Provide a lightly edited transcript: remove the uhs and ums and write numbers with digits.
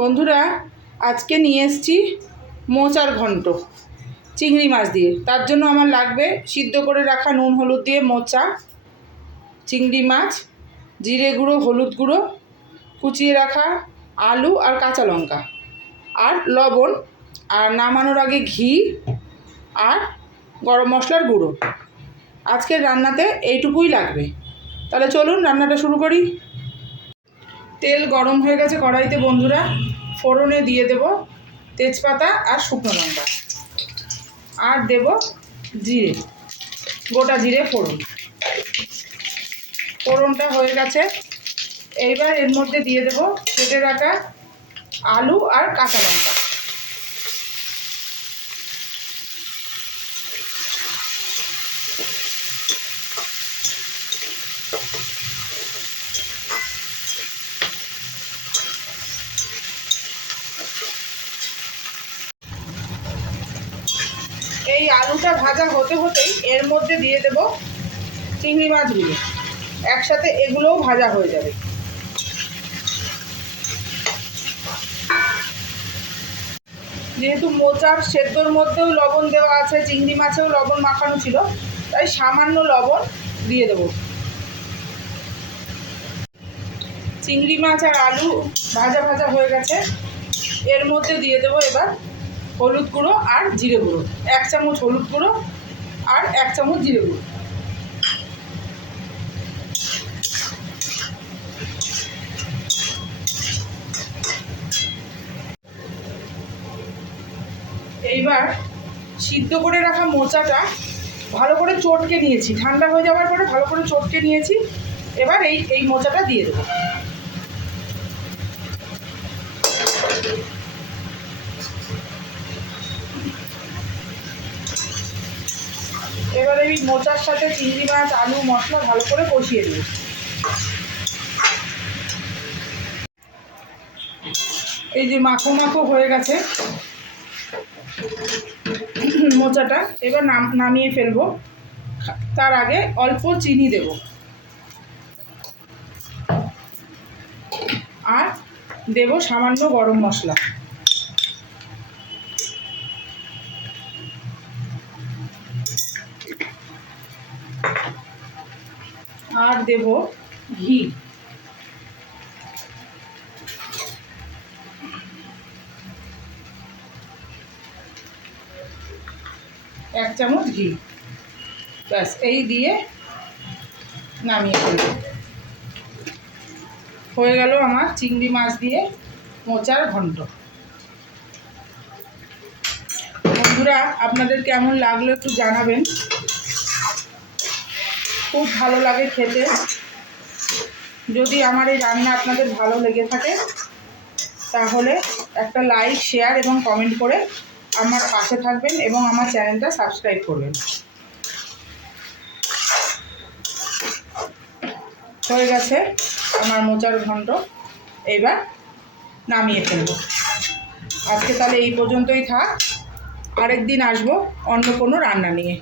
বন্ধুরা, আজকে নিয়ে এসেছি মোচার ঘন্ট চিংড়ি মাছ দিয়ে। তার জন্য আমার লাগবে সিদ্ধ করে রাখা নুন হলুদ দিয়ে মোচা, চিংড়ি মাছ, জিরে গুঁড়ো, হলুদ গুঁড়ো, কুচিয়ে রাখা আলু আর কাঁচা লঙ্কা আর লবণ, আর নামানোর আগে ঘি আর গরম মশলার গুঁড়ো। আজকের রান্নাতে এইটুকুই লাগবে। তাহলে চলুন রান্নাটা শুরু করি। তেল গরম হয়ে গেছে কড়াইতে বন্ধুরা। ফোড়নে দিয়ে দেব তেজপাতা আর শুকনো লঙ্কা, আর দেব জিরে, গোটা জিরে ফোড়ন। ফোড়নটা হয়ে গেছে, এইবার এর মধ্যে দিয়ে দেব কেটে রাখা আলু আর কাঁচা লঙ্কা। এই আলুটা ভাজা হতে হতেই এর মধ্যে দিয়ে দেব চিংড়ি মাছগুলো, একসাথে এগুলোও ভাজা হয়ে যাবে। যেহেতু মোচার সেদ্ধর মধ্যেও লবণ দেওয়া আছে, চিংড়ি মাছেও লবণ মাখানো ছিল, তাই সামান্য লবণ দিয়ে দেব। চিংড়ি মাছ আর আলু ভাজা ভাজা হয়ে গেছে, এর মধ্যে দিয়ে দেবো এবার হলুদ গুঁড়ো আর জিরে গুঁড়ো। 1 চামচ হলুদ গুঁড়ো আর 1 চামচ জিরে গুঁড়ো। এইবার সিদ্ধ করে রাখা মোচাটা ভালো করে চটকে নিয়েছি, ঠান্ডা হয়ে যাওয়ার পরে ভালো করে চটকে নিয়েছি। এবার এই মোচাটা দিয়ে দেবো। এবার এই মোচার সাথে চিংড়ি মাছ, আলু, মশলা ভালো করে কষিয়ে দেবো। এই যে মাখো মাখো হয়ে গেছে মোচাটা, এবার নামিয়ে ফেলবো। তার আগে অল্প চিনি দেব আর দেব সামান্য গরম মশলা। আর দেব ঘি, এক চামচ ঘি। ব্যাস, এই দিয়ে নামিয়ে ফেলব। হয়ে গেল আমার চিংড়ি মাছ দিয়ে মোচার ঘন্ট। বন্ধুরা, আপনাদের কেমন লাগলো একটু জানাবেন। খুব ভালো লাগে খেতে। যদি আমার এই রান্না আপনাদের ভালো লেগে থাকে তাহলে একটা লাইক, শেয়ার এবং কমেন্ট করে আমার পাশে থাকবেন এবং আমার চ্যানেলটা সাবস্ক্রাইব করবেন। হয়ে গেছে আমার মোচার ঘন্ট, এবার নামিয়ে ফেলব। আজকে তাহলে এই পর্যন্তই থাক, আরেকদিন আসবো অন্য কোনো রান্না নিয়ে।